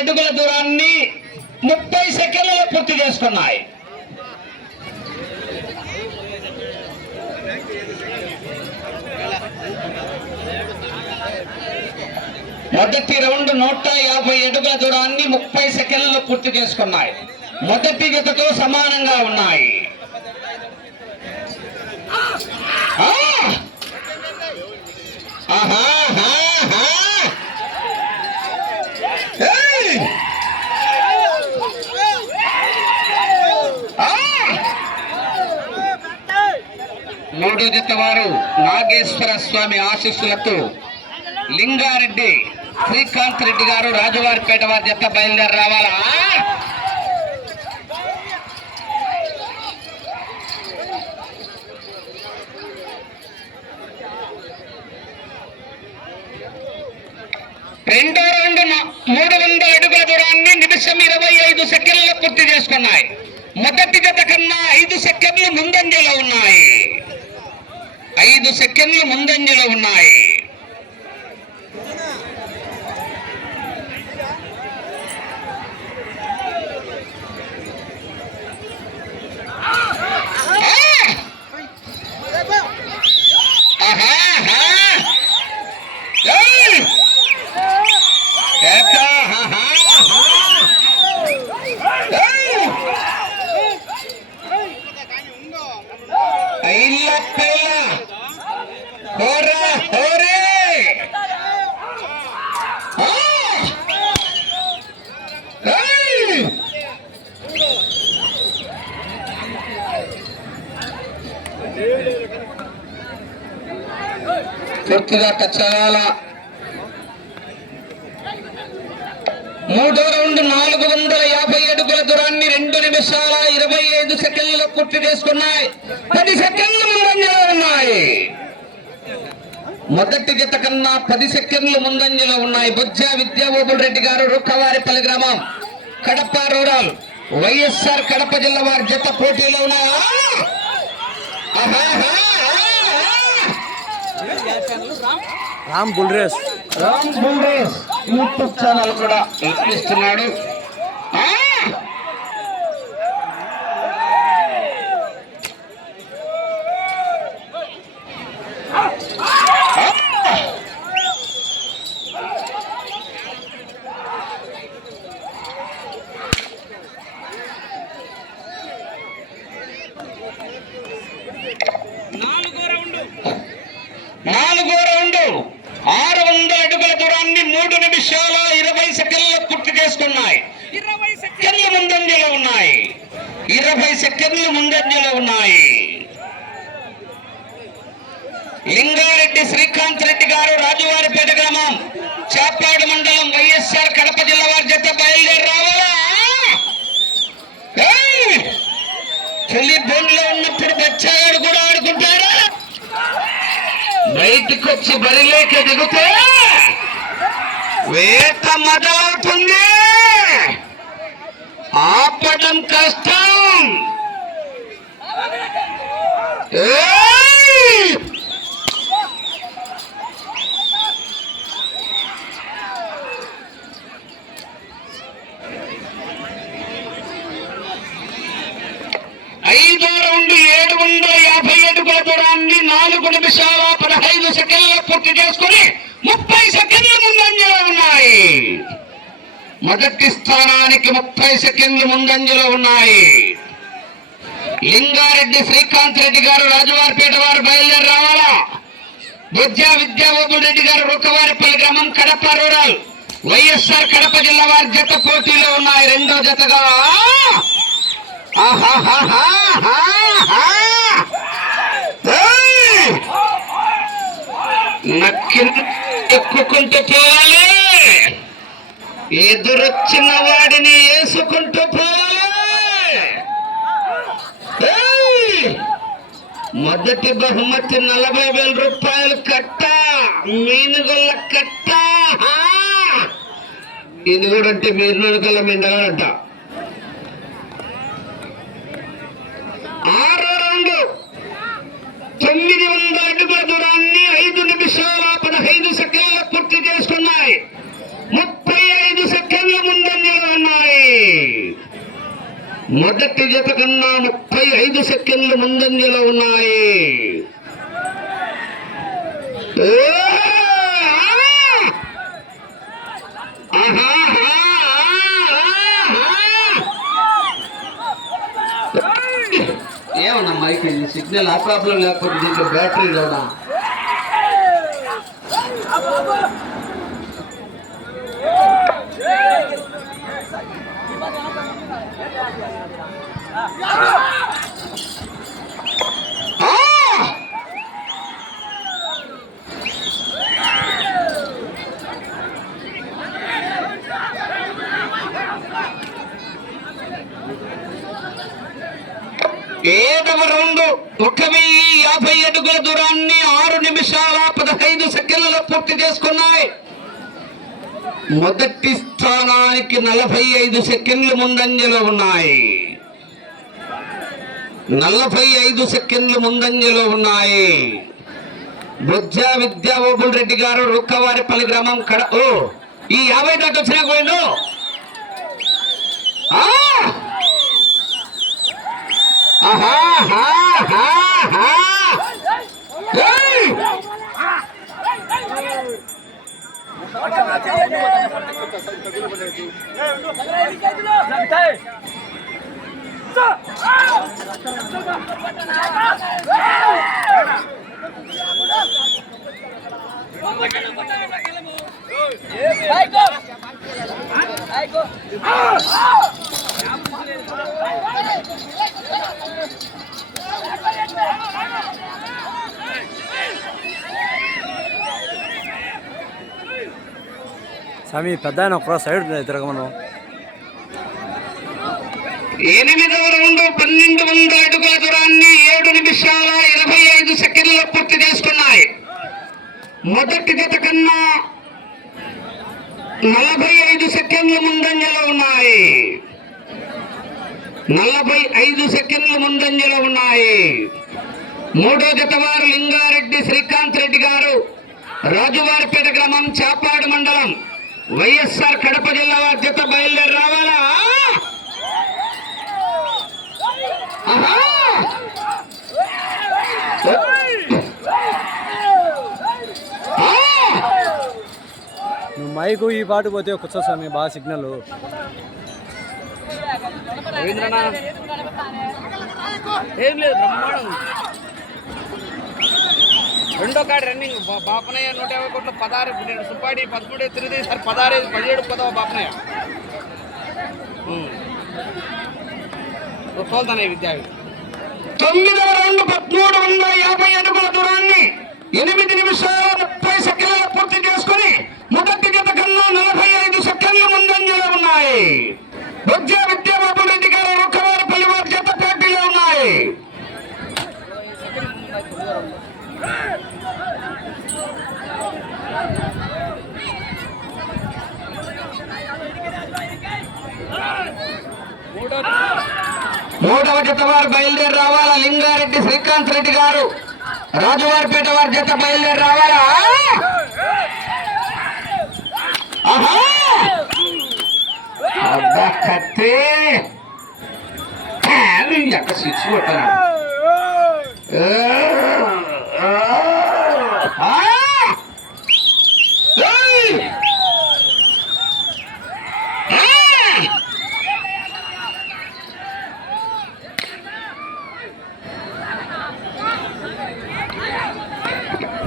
అడుగుల దూరాన్ని ముప్పై సెకండ్లలో పూర్తి చేసుకున్నాయి. మొదటి రౌండ్ నూట యాభై అడుగుల దూరాన్ని ముప్పై సెకండ్లలో పూర్తి చేసుకున్నాయి. మొదటి జతతో సమానంగా ఉన్నాయి. ఆ! ఆహా, ఆహా, ఆహా. ఏయ్! ఆ! మూడో జత వారు నాగేశ్వర స్వామి ఆశీస్సులతో లింగారెడ్డి శ్రీకాంత్ రెడ్డి గారు రాజువారిపేట వారి జత బయలుదేరి రావాలా? రెండో రౌండ్ మూడు వందల అడుగుల దూరాన్ని నిమిషం ఇరవై ఐదు సెకండ్లు పూర్తి చేసుకున్నాయి. మొదటి జత కన్నా ఐదు సెకండ్లు ముందంజలో ఉన్నాయి. ఐదు సెకండ్లు ముందంజలో ఉన్నాయి ఆ! ఆహా, ఆహా. ఏయ్! ఏక, ఆహా, ఆహా. ఏయ్! ఐల్ల పిల్ల. హోరా, హోరే. ఆ! ఏయ్! పూర్తిగా మూడో రౌండ్ నాలుగు వందల యాభై అడుగుల దూరాన్ని రెండు నిమిషాల ఇరవై ఐదు సెకండ్లు పూర్తి చేసుకున్నాయి. పది సెకండ్లు ముందంజలో ఉన్నాయి. మొదటి జత కన్నా పది సెకండ్లు ముందంజలో ఉన్నాయి. బొజ్జా విద్యాబోబుల్ రెడ్డి గారు రుక్కవారిపల్లి గ్రామం కడప రూరల్ వైఎస్ఆర్ కడప జిల్లా వారి జత పోటీలో ఉన్నాయా? ఆహా. Ram bull race. Ram bull race YouTube channel కూడా ఇస్తున్నాడు ఆ! ఆ! నాలుగో రౌండ్ ఆరు వందల అడుగుల దూరాన్ని మూడు నిమిషాల ఇరవై సెకండ్ల పూర్తి చేసుకున్నాయి ఇరవై సెకండ్ల ముందంజలో ఉన్నాయి ఇరవై సెకండ్ల ముందంజలో ఉన్నాయి. లింగారెడ్డి శ్రీకాంత్ రెడ్డి గారు రాజువారిపేట గ్రామం చాపాడు మండలం వైఎస్ఆర్ కడప జిల్లా వారి జత బయలుదేరి రావాలా? చెల్లి బోన్లో ఉన్నప్పుడు బచ్చాగాడు కూడా ఆడుకుంటారా బయటికి వచ్చి బరిలోకి దిగితే వేట మొదలవుతుంది. ఆపడం కష్టం. ఐదో రౌండ్ ఏడు వందల యాభై అడుగుల దూరాన్ని నాలుగు నిమిషాల పదహైదు సెకండ్ల పూర్తి చేసుకుని ముప్పై సెకండ్ల ముందంజలో ఉన్నాయి. మొదటి స్థానానికి ముప్పై సెకండ్లు ముందంజలో ఉన్నాయి. లింగారెడ్డి శ్రీకాంత్ రెడ్డి గారు రాజువారిపేట వారు బయలుదేరి రావాలా? విద్యా విద్యాబాబు రెడ్డి గారు రుక్కవారిపల్లి గ్రామం కడప రూరల్. వైఎస్ఆర్ కడప జిల్లా వారి జత పోటీలో ఉన్నాయి. రెండో జతగా. నక్కి ఎక్కుకుంటూ పోవాలి. ఎదురొచ్చిన వాడిని వేసుకుంటూ పోవాలి. మొదటి బహుమతి నలభై వేల రూపాయలు కట్ట. మీనుగొల్ల కట్ట. ఇది కూడా అంటే మీరుగొల్ల మిండగాడంట ఆరో రౌండ్. తొమ్మిది వందల అడుగుల దూరాన్ని ఐదు నిమిషాల పదహైదు సెకండ్ల పూర్తి చేసుకున్నాయి. ముప్పై ఐదు సెకండ్ల ముందన్నీ ఉన్నాయి. మొదటి జత కన్నా ముప్పై ఐదు సెకండ్లు ముందంజలో ఉన్నాయి. ఏమన్నా మైక్ సిగ్నల్ ఆ ప్రాబ్లం లేకపోతే దీంట్లో బ్యాటరీ లేదా ఆ! ఏడవ రౌండ్ ఒక వెయ్యి యాభై అడుగుల దూరాన్ని ఆరు నిమిషాల పదహైదు సెకండ్లలో పూర్తి చేసుకున్నాయి. మొదటి స్థానానికి నలభై ఐదు సెకండ్లు ముందంజలో ఉన్నాయి. నలభై ఐదు సెకండ్లు ముందంజలో ఉన్నాయి. బుజ్జ విద్యా ఓబుల్ రెడ్డి గారు రుక్కవారిపల్లి గ్రామం కడ ఓ ఈ యాభై దాకా వచ్చినా పోయిండు ఆహా, హా, హా, హా. ఏయ్! స్వామి పెద్ద ఆయన ఒక సైడ్ తిరగమను. ఎనిమిదవ రౌండ్ పన్నెండు వందల అడుగుల దూరాన్ని ఏడు నిమిషాల ఇరవై ఐదు సెకండ్లు పూర్తి చేసుకున్నాయి. మొదటి జత కన్నా నలభై ఐదు సెకండ్ల ముందంజలో ఉన్నాయి. నలభై ఐదు సెకండ్ల ముందంజలో ఉన్నాయి. మూడో జత వారు లింగారెడ్డి శ్రీకాంత్ రెడ్డి గారు రాజువారిపేట గ్రామం చాపాడు మండలం. వైఎస్ఆర్ కడప జిల్లా జత బయలుదేరి రావాలా! నువ్వు మైకు ఈ పాటు పోతే కూర్చో స్వామి బాగా సిగ్నల్. ఏం లేదు బ్రహ్మాండం. రెండో కార్డు రన్నింగ్ బాపనయ్య నూట యాభై కోట్లు పదహారు రెండు సుప్పాడి పదమూడు తిరిగి సార్ పదహారు ఐదు, పదిహేడు పదవ బాపనయ్య. తోలుతానే విద్యావి తొమ్మిదవ రౌండ్ పదమూడు వందల యాభై అడుగుల దూరాన్ని ఎనిమిది నిమిషాలు ముప్పై సెకండ్ల పూర్తి చేసుకుని మొదటి జత కన్నా నలభై ఐదు సెకండ్ల ముందంజలో ఉన్నాయి బొజ్జ విద్యాబాబు రెడ్డి గారు ఒకవారిపల్లి వారి జత పోటీలో ఉన్నాయి మూడో మూడవ జత వారు బయలుదేరి రావాలా? లింగారెడ్డి శ్రీకాంత్ రెడ్డి గారు. రాజువారిపేట వారి జత బయలుదేరి రావాలా? ఆహా! ఎక్కడ స్విచ్ కొట్టనా ఏయ్! ఏయ్!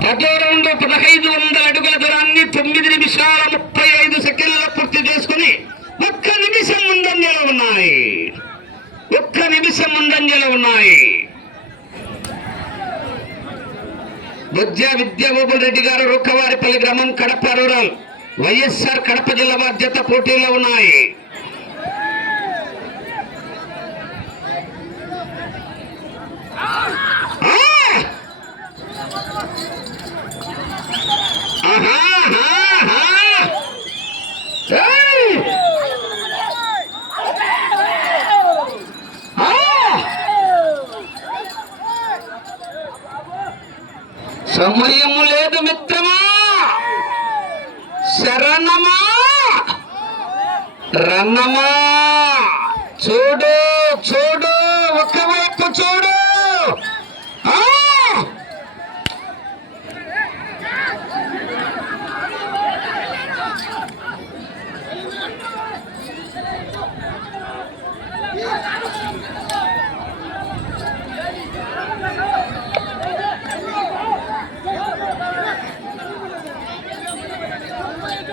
పదో రౌండ్ పదహైదు వందల అడుగుల దూరాన్ని తొమ్మిది నిమిషాల ముప్పై ఐదు సెకండ్ల పూర్తి చేసుకుని ఒక్క నిమిషం ముందంజలో ఉన్నాయి ఒక్క నిమిషం ముందంజలో ఉన్నాయి బొజ్జ విద్యాబాబు రెడ్డి గారు రుక్కవారిపల్లి గ్రామం కడప రూరల్. వైఎస్ఆర్ కడప జిల్లా బాధ్యత పోటీలో ఉన్నాయి ఆ! ఆహా, ఆహా, ఆహా. ఏయ్! ఆ! సమయము లేదు మిత్రమా శరణమా రన్నమా చూడు చూడు ఆ!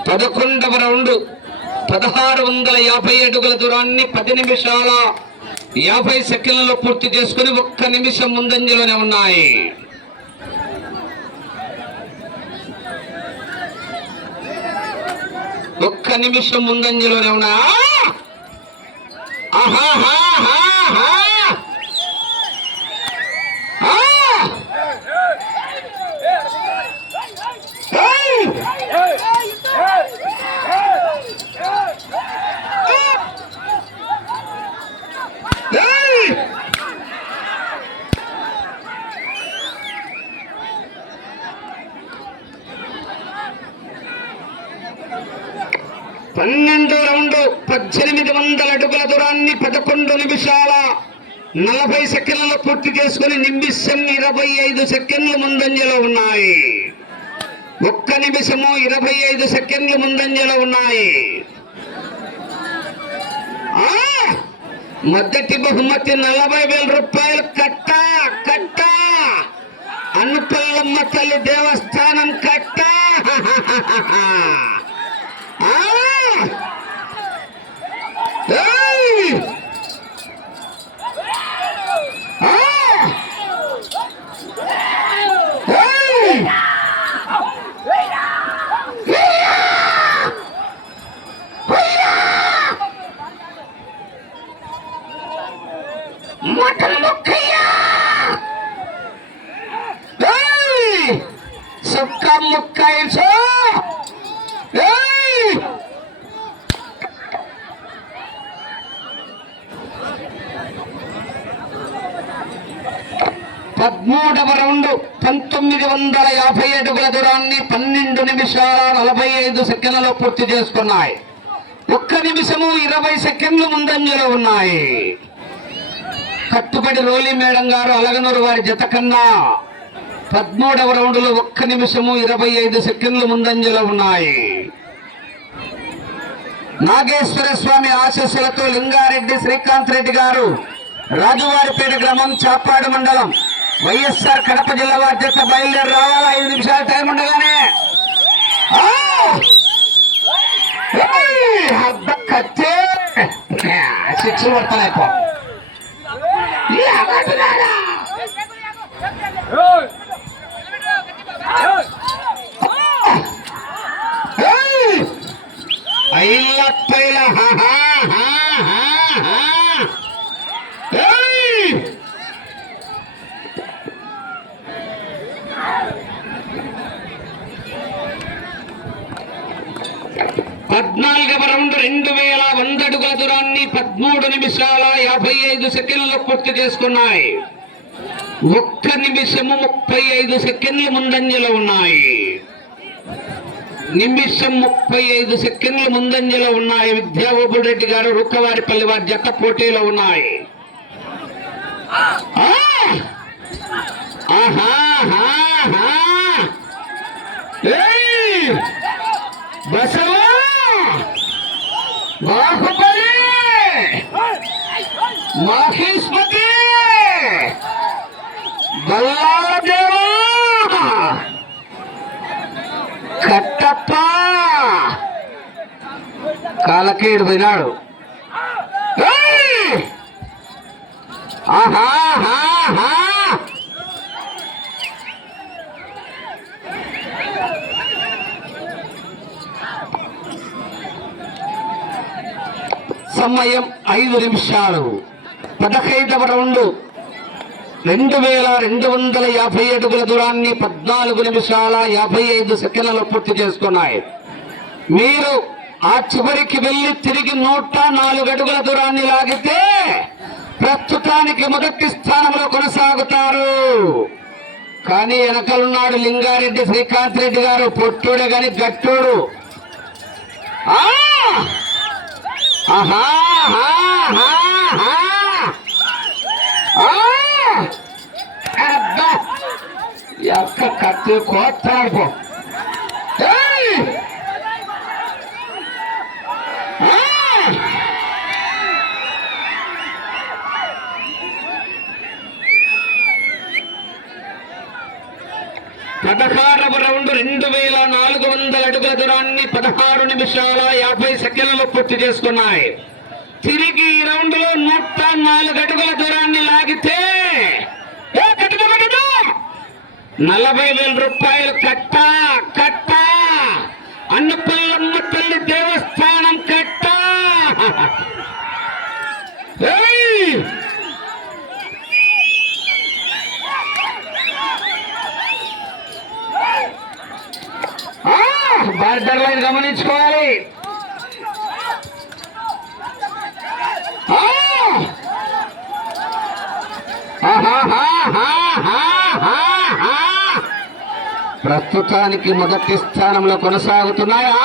పదకొండవ రౌండ్. పదహారు వందల యాభై అడుగుల దూరాన్ని పది నిమిషాల యాభై సెకండ్లలో పూర్తి చేసుకుని ఒక్క నిమిషం ముందంజలోనే ఉన్నాయి. ఒక్క నిమిషం ముందంజలోనే ఉన్నా ఆహాహాహాహా! ఆ! ఏయ్! ఏయ్! పన్నెండు రౌండ్ పద్దెనిమిది దూరాన్ని పదకొండు నిమిషాల నలభై సెకండ్లలో పూర్తి చేసుకుని నిమిషం ఇరవై ఐదు సెకండ్లు ముందంజలో ఉన్నాయి. ఒక్క నిమిషము ఇరవై ఐదు సెకండ్లు ముందంజలో ఉన్నాయి. మొదటి బహుమతి నలభై వేల రూపాయలు కట్ట కట్ట. అనుపల్లమ్మ తల్లి దేవస్థానం కట్ట. పదమూడవ రౌండ్ పంతొమ్మిది వందల యాభై అడుగుల దూరాన్ని పన్నెండు నిమిషాల నలభై ఐదు సెకండ్లలో పూర్తి చేసుకున్నాయి. ఒక్క నిమిషము ఇరవై సెకండ్లు ముందంజలో ఉన్నాయి. కట్టుబడి రోలి మేడం గారు అలగనూరు వారి జత కన్నా పద్మూడవ రౌండ్లో ఒక్క నిమిషము ఇరవై ఐదు సెకండ్లు ముందంజలో ఉన్నాయి. నాగేశ్వర స్వామి ఆశీస్సులతో లింగారెడ్డి శ్రీకాంత్ రెడ్డి గారు రాజువారిపేట గ్రామం చాపాడు మండలం వైఎస్ఆర్ కడప జిల్లా బాధ్యత బయలుదేరి రావాలి. ఐదు నిమిషాల టైం ఉండగానే. శిక్షలు ఏయ్! అబ్బ పడతాయి పో ఏమంటున్నారా? హా హా హా. ఏయ్! పద్నాలుగవ రౌండ్ రెండు వేల వంద అడుగుల దూరాన్ని పదమూడు నిమిషాల యాభై ఐదు సెకండ్లు పూర్తి చేసుకున్నాయి. ఒక్క నిమిషము ముప్పై ఐదు సెకండ్లు ముందంజలో ఉన్నాయి. నిమిషం ముప్పై ఐదు సెకండ్లు ముందంజలో ఉన్నాయి. విద్యాబాబు రెడ్డి గారు రుక్కవారిపల్లి వారి జత పోటీలో ఉన్నాయి. బసవ మహిష్మతి బల్లాదేవా కట్టప్ప! కాలకేడు పోయినాడు. ఏయ్! సమయం ఐదు నిమిషాలు. పదహైదవ రౌండ్. రెండు వేల రెండు వందల యాభై అడుగుల దూరాన్ని పద్నాలుగు నిమిషాల యాభై ఐదు సెకండ్లలో పూర్తి చేసుకున్నాయి. మీరు ఆ చివరికి వెళ్ళి తిరిగి నూట నాలుగు అడుగుల దూరాన్ని లాగితే ప్రస్తుతానికి మొదటి స్థానంలో కొనసాగుతారు. కానీ వెనకలున్నాడు లింగారెడ్డి శ్రీకాంత్ రెడ్డి గారు పొట్టుడే గాని గట్టుడు. ఆహా! ఆహా! ఆహా! ఆ! అబ్బా యొక్క కత్తి ah! పదహారవ రౌండ్ రెండు వేల నాలుగు వందల అడుగుల దూరాన్ని పదహారు నిమిషాల యాభై సెకండ్లలో పూర్తి చేసుకున్నాయి. తిరిగి ఈ రౌండ్లో నూట నాలుగు అడుగుల దూరాన్ని లాగితే నలభై వేల రూపాయలు కట్ట కట్ట. అన్నపల్లమ్మ తల్లి దేవస్థానం కట్ట. ఏయ్! బార్డర్ లైన్ గమనించుకోవాలి. ప్రస్తుతానికి మొదటి స్థానంలో కొనసాగుతున్నాయా?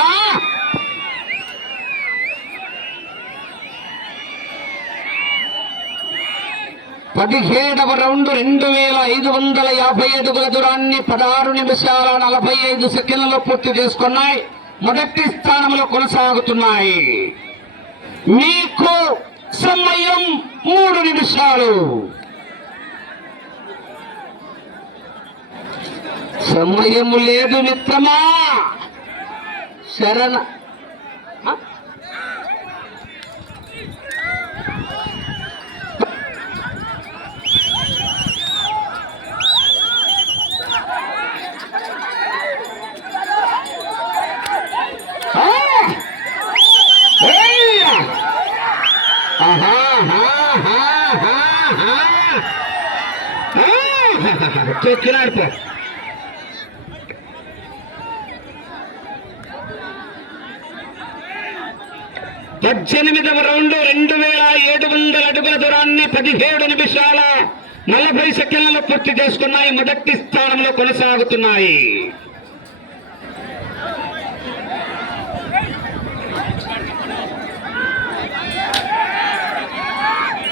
పదిహేడవ రౌండ్ రెండు వేల ఐదు వందల యాభై అడుగుల దూరాన్ని పదహారు నిమిషాల నలభై ఐదు సెకండ్లలో పూర్తి చేసుకున్నాయి. మొదటి స్థానంలో కొనసాగుతున్నాయి. మీకు సమయం మూడు నిమిషాలు. సమయము లేదు మిత్రమా. శరణ ఆ? ఆ! ఆహా, హా, హా, హా, హా. ఆ! చెక్కినాడు పో. పద్దెనిమిదవ రౌండ్ రెండు వేల ఏడు వందల అడుగుల దూరాన్ని పదిహేడు నిమిషాల నలభై సెకండ్లలో పూర్తి చేసుకున్నాయి. మొదటి స్థానంలో కొనసాగుతున్నాయి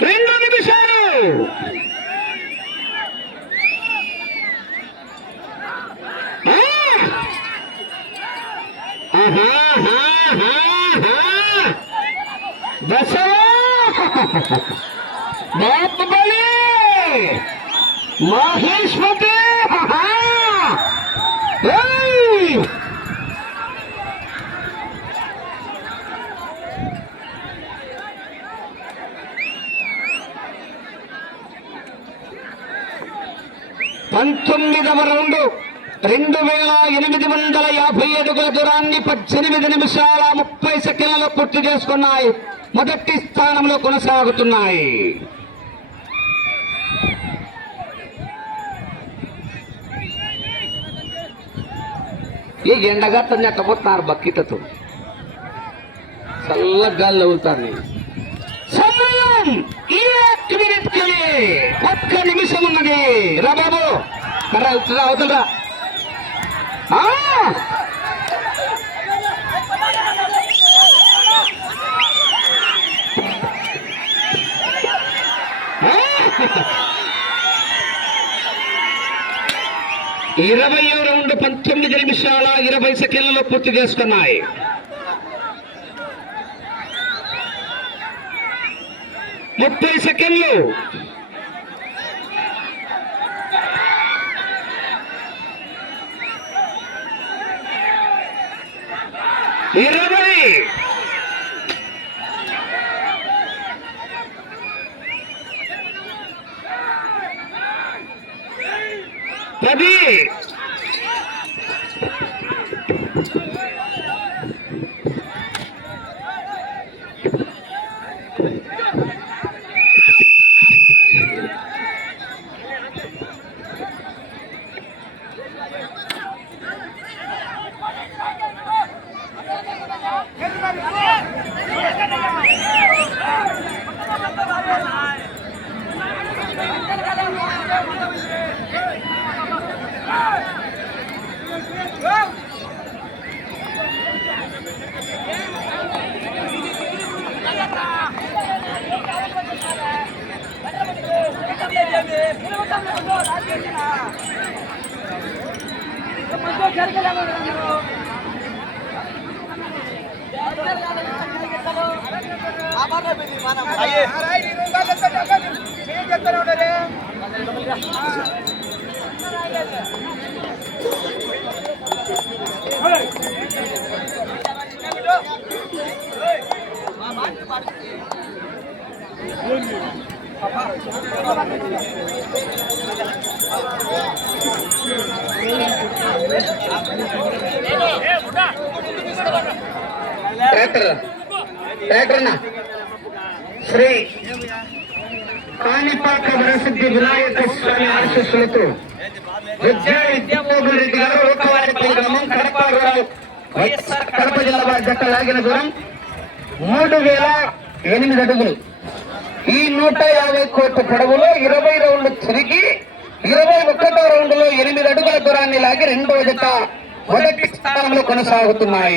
రెండు నిమిషాలు ఆ! ఆహాహాహాహా! దసరా మహేశ్వరి పంతొమ్మిదవ రౌండ్ రెండు వేల ఎనిమిది వందల యాభై అడుగుల దూరాన్ని పద్దెనిమిది నిమిషాల ముప్పై సెకండ్లలో పూర్తి చేసుకున్నాయి. మొదటి స్థానంలో కొనసాగుతున్నాయి. ఈ ఎండగా తను ఎట్టబోతున్నారు బక్కిటతో చల్ల గాలి అవుతారు సమయం ఒక్క నిమిషం ఉన్నది. రా బాబు. అవుతుందా అవుతుందా ఆ! ఆ! ఇరవై రౌండ్ పంతొమ్మిది నిమిషాల ఇరవై సెకండ్లలో పూర్తి చేసుకున్నాయి. ముప్పై సెకండ్లు. ఇరవై. పది ట్రాక్టర్. ట్రాక్టర్ శ్రీ కాణిపాక వరసిద్ధి వినాయక స్వామి ఆశీస్సులతో విద్యా విద్యామోహన్ రెడ్డి గారు లోకవారిపల్లి గ్రామం కడప రూరల్ వైఎస్ఆర్ కడప జిల్లా వారి జట్ట లాగిన దూరం మూడు వేల ఎనిమిది అడుగులు. ఈ నూట యాభై కోట్ల పొడవులో ఇరవై రౌండ్లు తిరిగి ఇరవై ఒకటో రౌండ్లో ఎనిమిది అడుగుల దూరాన్ని లాగి రెండో జత మొదటి స్థానంలో కొనసాగుతున్నాయి.